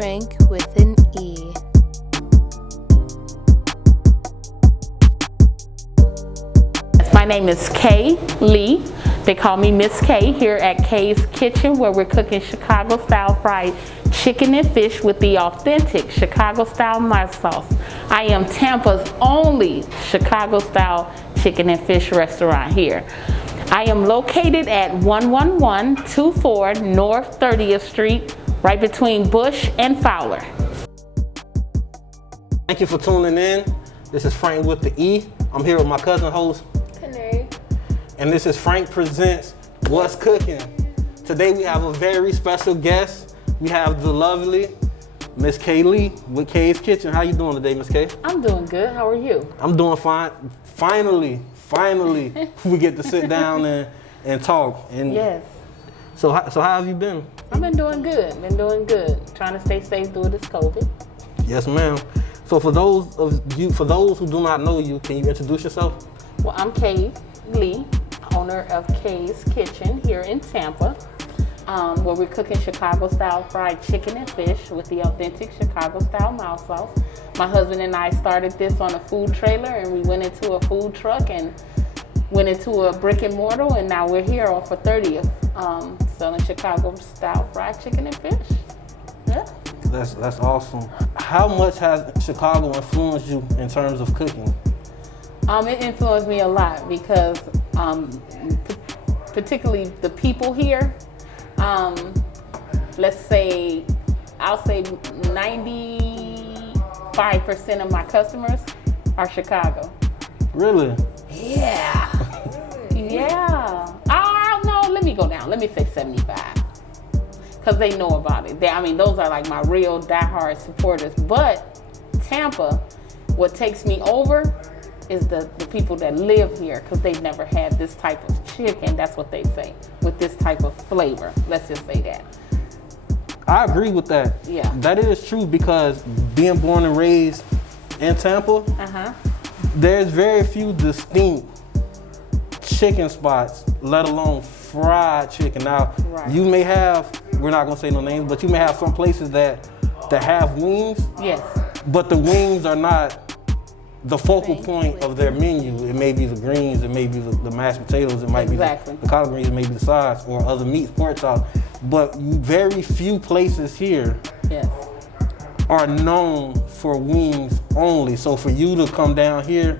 Frank with an E. My name is Kay Lee. They call me Miss K here at Kay's Kitchen, where we're cooking Chicago-style fried chicken and fish with the authentic Chicago-style mild sauce. I am Tampa's only Chicago-style chicken and fish restaurant here. I am located at 11124 North 30th Street, right between Bush and Fowler. Thank you for tuning in. This is Frank with the E. I'm here with my cousin host, and this is Frank Presents What's Cooking. Today we have a very special guest. We have the lovely Miss Kay Lee with Kay's Kitchen. How you doing today, Miss Kay? I'm doing good. How are you? I'm doing fine. Finally, we get to sit down and talk. And yes. So how have you been? I've been doing good. Trying to stay safe through this COVID. Yes, ma'am. So for those who do not know you, can you introduce yourself? Well, I'm Kay Lee, owner of Kay's Kitchen here in Tampa, where we're cooking Chicago-style fried chicken and fish with the authentic Chicago-style mild sauce. My husband and I started this on a food trailer, and we went into a food truck and went into a brick and mortar, and now we're here off of 30th, selling Chicago-style fried chicken and fish. Yeah. That's awesome. How much has Chicago influenced you in terms of cooking? It influenced me a lot because particularly the people here, let's say, I'll say 95% of my customers are Chicago. Really? Yeah. Yeah. No, let me go down. Let me say 75. Because they know about it. Those are like my real diehard supporters. But Tampa, what takes me over is the people that live here, because they've never had this type of chicken, that's what they say, with this type of flavor. Let's just say that. I agree with that. Yeah. That is true, because being born and raised in Tampa, there's very few distinct chicken spots, let alone fried chicken. Now, You may have, we're not gonna say no names, but you may have some places that have wings. Yes. But the wings are not the focal point of their menu. It may be the greens, it may be the mashed potatoes, it might be the collard greens, it may be the sides, or other meats, pork chops. But very few places here are known for wings only. So for you to come down here,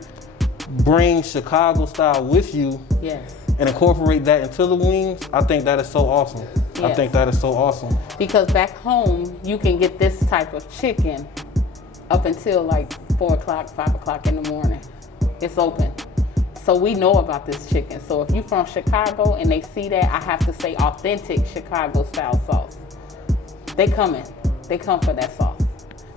bring Chicago style with you, and incorporate that into the wings, I think that is so awesome. Yes. I think that is so awesome. Because back home, you can get this type of chicken up until like 4 o'clock, 5 o'clock in the morning. It's open. So we know about this chicken. So if you're from Chicago and they see that, I have to say authentic Chicago style sauce. They come for that sauce.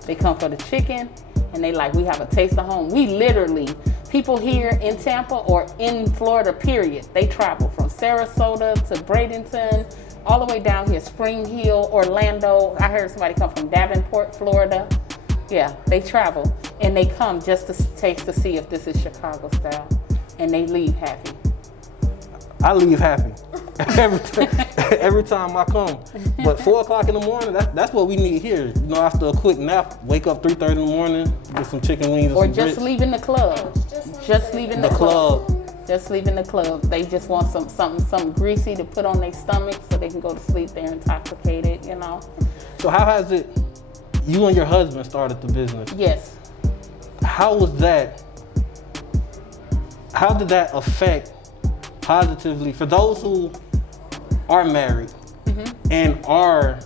They come for the chicken, and they like, we have a taste of home. We literally, people here in Tampa or in Florida, period, they travel from Sarasota to Bradenton, all the way down here, Spring Hill, Orlando. I heard somebody come from Davenport, Florida. Yeah, they travel, and they come just to taste to see if this is Chicago style, and they leave happy. I leave happy every time I come. But 4 o'clock in the morning, that's what we need here. You know, after a quick nap, wake up 3:30 in the morning, get some chicken wings or some just grits. Leaving the club. Just leaving the club. Just leaving the club. They just want something greasy to put on their stomach so they can go to sleep. They're intoxicated, you know. So how has it? You and your husband started the business. Yes. How was that? How did that affect positively for those who are married and are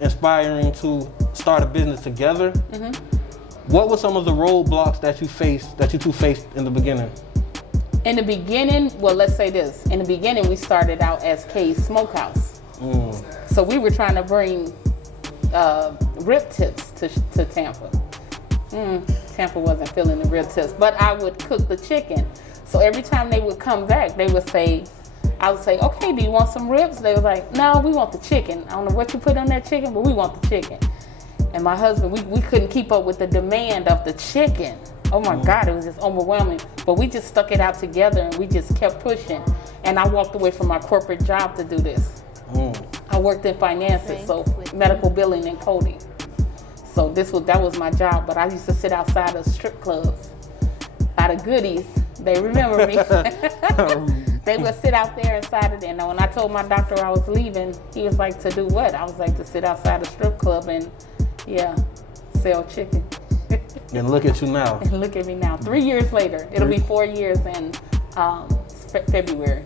aspiring to start a business together? What were some of the roadblocks that you two faced in the beginning? In the beginning, well, let's say this. In the beginning, we started out as Kay's Smokehouse. So we were trying to bring rib tips to Tampa. Tampa wasn't feeling the rib tips, but I would cook the chicken. So every time they would come back, I would say, okay, do you want some ribs? They were like, no, we want the chicken. I don't know what you put on that chicken, but we want the chicken. And my husband, we couldn't keep up with the demand of the chicken. Oh my God, it was just overwhelming. But we just stuck it out together, and we just kept pushing. And I walked away from my corporate job to do this. I worked in finances, so medical billing and coding. So that was my job. But I used to sit outside of strip clubs, out of goodies. They remember me. They would sit out there inside of there. Now, when I told my doctor I was leaving, he was like, to do what? I was like, to sit outside a strip club and, sell chicken. And look at you now. And look at me now. 3 years later. It'll be 4 years in February.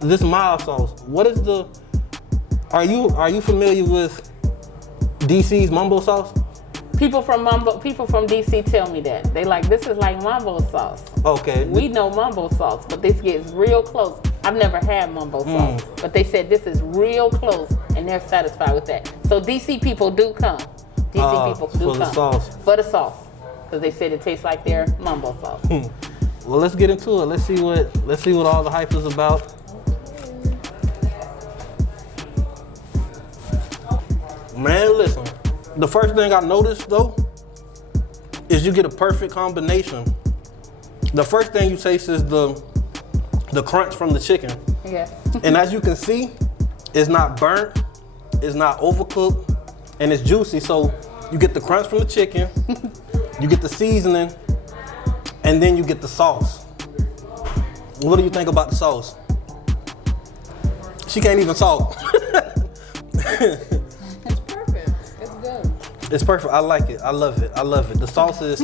This mild sauce, what is are you familiar with DC's Mumbo sauce? People from DC tell me that. They like, this is like Mumbo sauce. Okay. We know Mumbo sauce, but this gets real close. I've never had Mumbo sauce, but they said this is real close, and they're satisfied with that. So DC people do come. DC people do for come. The sauce. For the sauce. Because they said it tastes like their Mumbo sauce. Well, let's get into it. Let's see what all the hype is about. Man, listen. The first thing I noticed though is you get a perfect combination. The first thing you taste is the crunch from the chicken. Yeah. And as you can see, it's not burnt, it's not overcooked, and it's juicy. So you get the crunch from the chicken, you get the seasoning, and then you get the sauce. What do you think about the sauce? She can't even talk. It's perfect. I like it. I love it. I love it. The sauce is,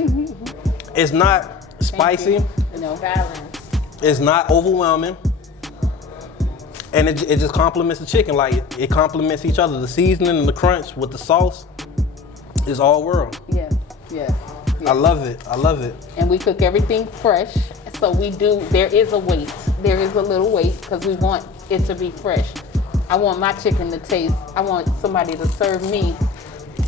it's not spicy. No balance. It's not overwhelming. And it just complements the chicken. Like, it complements each other. The seasoning and the crunch with the sauce is all world. Yes. I love it. I love it. And we cook everything fresh. So there is a wait. There is a little wait because we want it to be fresh. I want my chicken to taste, I want somebody to serve me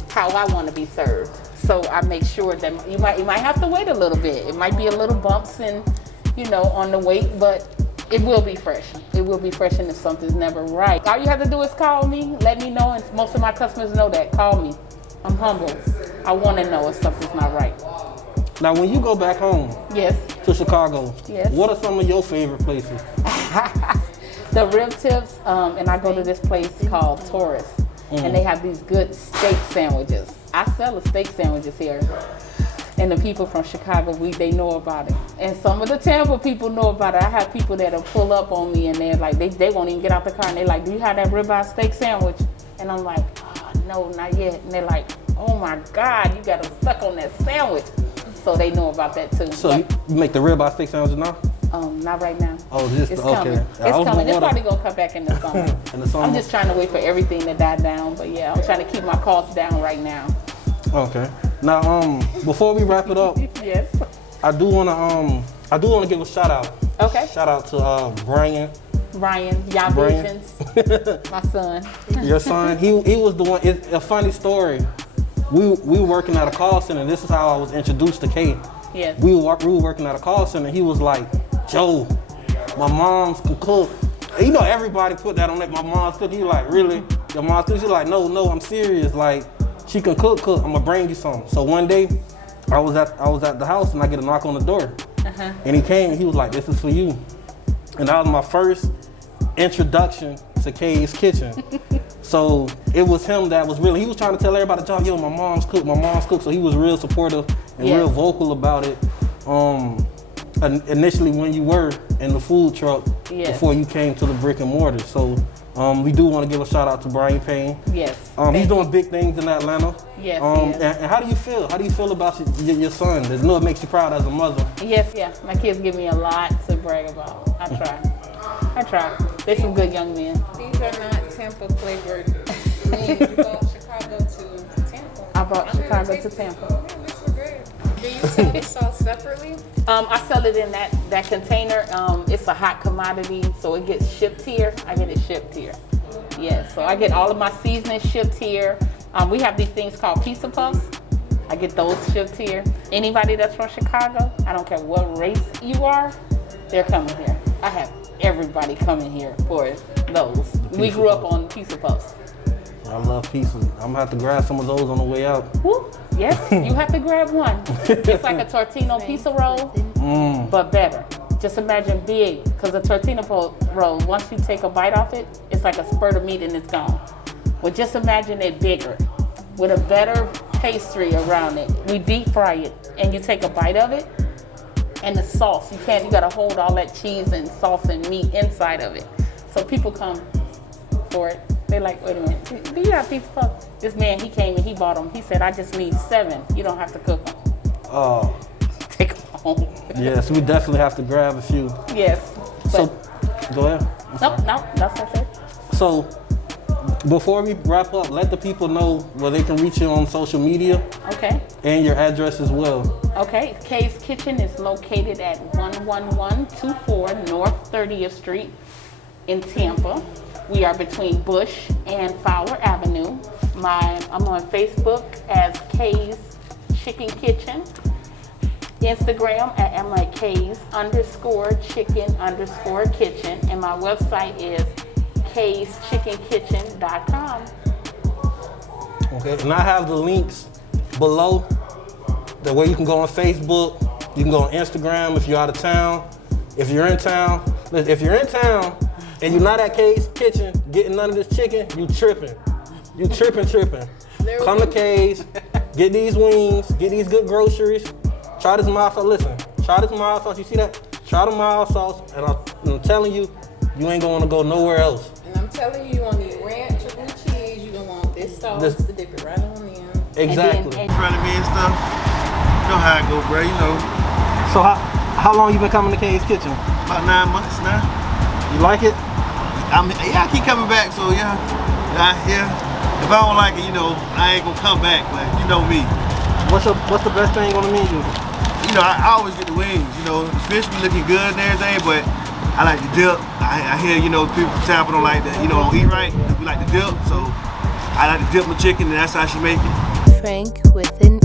how I want to be served. So I make sure that you might have to wait a little bit. It might be a little bumps and on the wait, but it will be fresh. It will be fresh, and if something's never right, all you have to do is call me, let me know, and most of my customers know that. Call me. I'm humble. I want to know if something's not right. Now, when you go back home to Chicago, what are some of your favorite places? The rib tips, and I go to this place called Taurus. And they have these good steak sandwiches. I sell the steak sandwiches here. And the people from Chicago, they know about it. And some of the Tampa people know about it. I have people that'll pull up on me and they're like, they won't even get out the car and they're like, do you have that ribeye steak sandwich? And I'm like, oh, no, not yet. And they're like, oh my God, you got them stuck on that sandwich. So they know about that too. So you make the ribeye steak sandwich now? Not right now. Oh, just it's okay. coming. It's coming. It's probably gonna come back in the summer. I'm just trying to wait for everything to die down. But yeah, I'm trying to keep my costs down right now. Okay. Now, before we wrap it up, I do wanna give a shout out. Okay. Shout out to Brian, y'all visions. My son. Your son. He was the one. It's a funny story. We were working at a call center. This is how I was introduced to Kay. Yes. We were working at a call center. He was like, Joe, my mom's can cook. And everybody put that on it. My mom's cooking. You like, really? Your mom's cooking? She's like, no, I'm serious. Like, she can cook. I'm gonna bring you some. So one day, I was at the house and I get a knock on the door. And he came and he was like, this is for you. And that was my first introduction to Kay's kitchen. So it was him that was really, he was trying to tell everybody, yo, my mom's cook. So he was real supportive and real vocal about it. Initially when you were in the food truck before you came to the brick and mortar. So we do want to give a shout out to Brian Payne. Yes. He's doing big things in Atlanta. Yes. And how do you feel? How do you feel about your son? I know it makes you proud as a mother. Yes, yeah. My kids give me a lot to brag about. I try. They're some good young men. These are not Tampa flavored wings. You brought Chicago to Tampa. I brought Chicago to Tampa. Yeah, these are great. Do you sell the sauce separately? I sell it in that container. It's a hot commodity, so it gets shipped here. I get it shipped here. Yeah, so I get all of my seasoning shipped here. We have these things called pizza puffs. I get those shipped here. Anybody that's from Chicago, I don't care what race you are, they're coming here. I have everybody coming here for those. We grew up on pizza puffs. I love pizzas. I'm gonna have to grab some of those on the way out. Woo. Yes, you have to grab one. It's like a Tortino pizza roll, but better. Just imagine big, because a Tortino roll, once you take a bite off it, it's like a spurt of meat and it's gone. Well, just imagine it bigger, with a better pastry around it. We deep fry it, and you take a bite of it, and the sauce, you gotta hold all that cheese and sauce and meat inside of it. So people come for it. They like, wait a minute, do you have pizza puffs? This man, he came and he bought them. He said, I just need 7. You don't have to cook them. Oh. Take them home. Yes, we definitely have to grab a few. Yes. So, go ahead. Nope, that's it. So, before we wrap up, let the people know where they can reach you on social media. Okay. And your address as well. Okay, Kay's Kitchen is located at 11124 North 30th Street in Tampa. We are between Bush and Fowler Avenue. I'm on Facebook as Kay's Chicken Kitchen. Instagram I'm like Kay's_chicken_kitchen. And my website is kayschickenkitchen.com. Okay, and I have the links below. The way you can go on Facebook, you can go on Instagram if you're out of town. If you're in town and you're not at Kay's Kitchen getting none of this chicken, you tripping. You tripping. Come to Kay's, get these wings, get these good groceries. Try this mild sauce. Listen, try this mild sauce. You see that? Try the mild sauce, and I'm telling you, you ain't gonna go nowhere else. And I'm telling you, on the ranch or blue cheese, you're gonna want this sauce to dip it right on in. Exactly. In front of me and stuff. You know how it go, bro. You know. So how long you been coming to Kay's Kitchen? About 9 months now. You like it? I keep coming back. So yeah. If I don't like it, you know, I ain't gonna come back. But you know me. What's the best thing on the menu? You know, I always get the wings. You know, the fish be looking good and everything, but I like the dip. I hear, you know, people from Tampa don't like that. You know, don't eat right. We like the dip, so I like to dip my chicken, and that's how she make it. Frank with an